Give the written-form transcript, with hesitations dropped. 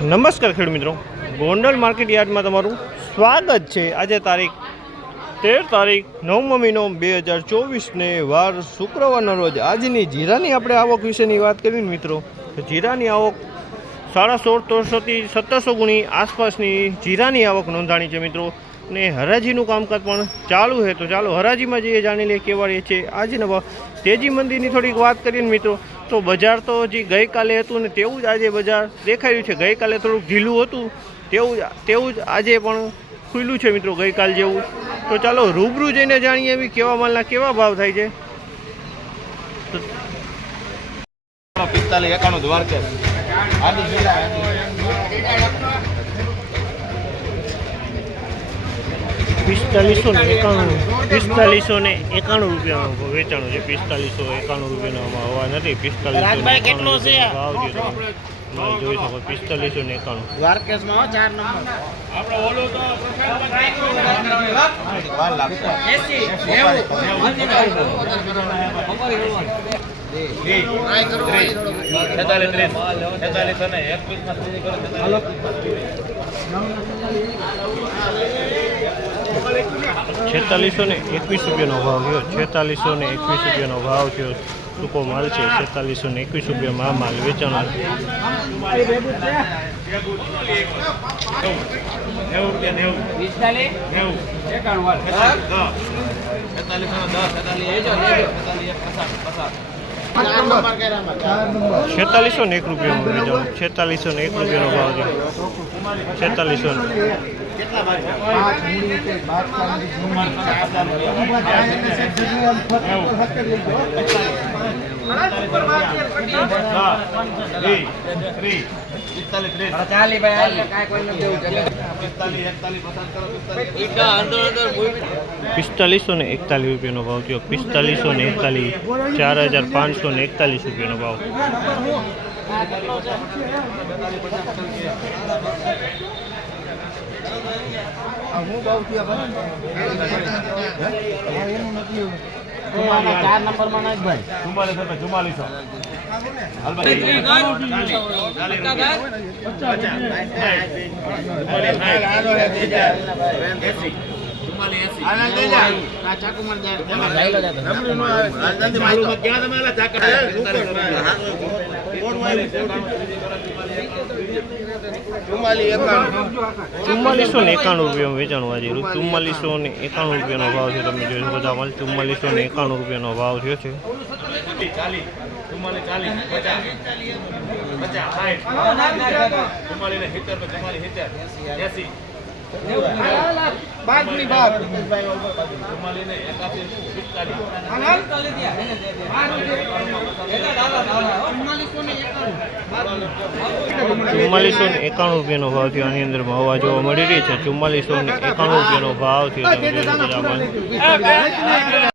નમસ્કાર ખેડૂત મિત્રો, ગોંડલ માર્કેટ યાર્ડમાં તમારું સ્વાગત છે। આજે તારીખ 13 9મો મહિનો 2024 વાર શુક્રવારના રોજ આજની જીરાની આપણે આવક વિશેની વાત કરીએ મિત્રો તો જીરાની આવક 1650 થી 1700 ગુણી આસપાસની જીરાની આવક નોંધાણી છે મિત્રો। ને હરાજીનું કામકાજ પણ ચાલુ છે, તો ચાલો હરાજીમાં જઈએ, જાણી લઈએ કેવા રહે છે આજના ભાવ। તેજી મંદીની થોડીક વાત કરીએ ને મિત્રો તો બજાર તો હજી ગઈકાલે હતું ને તેવું જ આજે બજાર દેખાઈ રહ્યું છે। ગઈકાલે થોડુંક ઢીલું હતું તેવું જ આજે પણ ખુલ્લું છે મિત્રો ગઈકાલ જેવું। તો ચાલો રૂબરૂ જઈને જાણીએ એવી કેવા માલના કેવા ભાવ થાય છે। 4591 રૂપિયાનો વેચાણો છે। 4591 રૂપિયાનો હવા નથી। 4591 ભાવ છે, જોઈ શકો 4591 દ્વારકેશમાં 4 નંબર આપણે ઓલો તો ₹4621 ભાવ થયો। 4621 રૂપિયાનો ભાવ થયો। ટૂંકો માલ છે। 4621 રૂપિયામાં માલ વેચાણો છે। ₹4601 રૂપિયાનો ભાવ છે। 4601 ₹4541 રૂપિયાનો ભાવ થયો। 4541 ₹4541 રૂપિયાનો ભાવ। ચાર નંબર માં નાખ ભાઈ 4491 રૂપિયા વેચાણું આજે। 4491 રૂપિયાનો ભાવ છે। તમે જોઈ શકો છો માલ 4491 રૂપિયાનો ભાવ થયો છે। ₹4491 રૂપિયાનો ભાવ થયો। આની અંદર હવા જોવા મળી રહી છે। ₹4491 રૂપિયાનો ભાવ થયો। તમે જોઈ શકો છો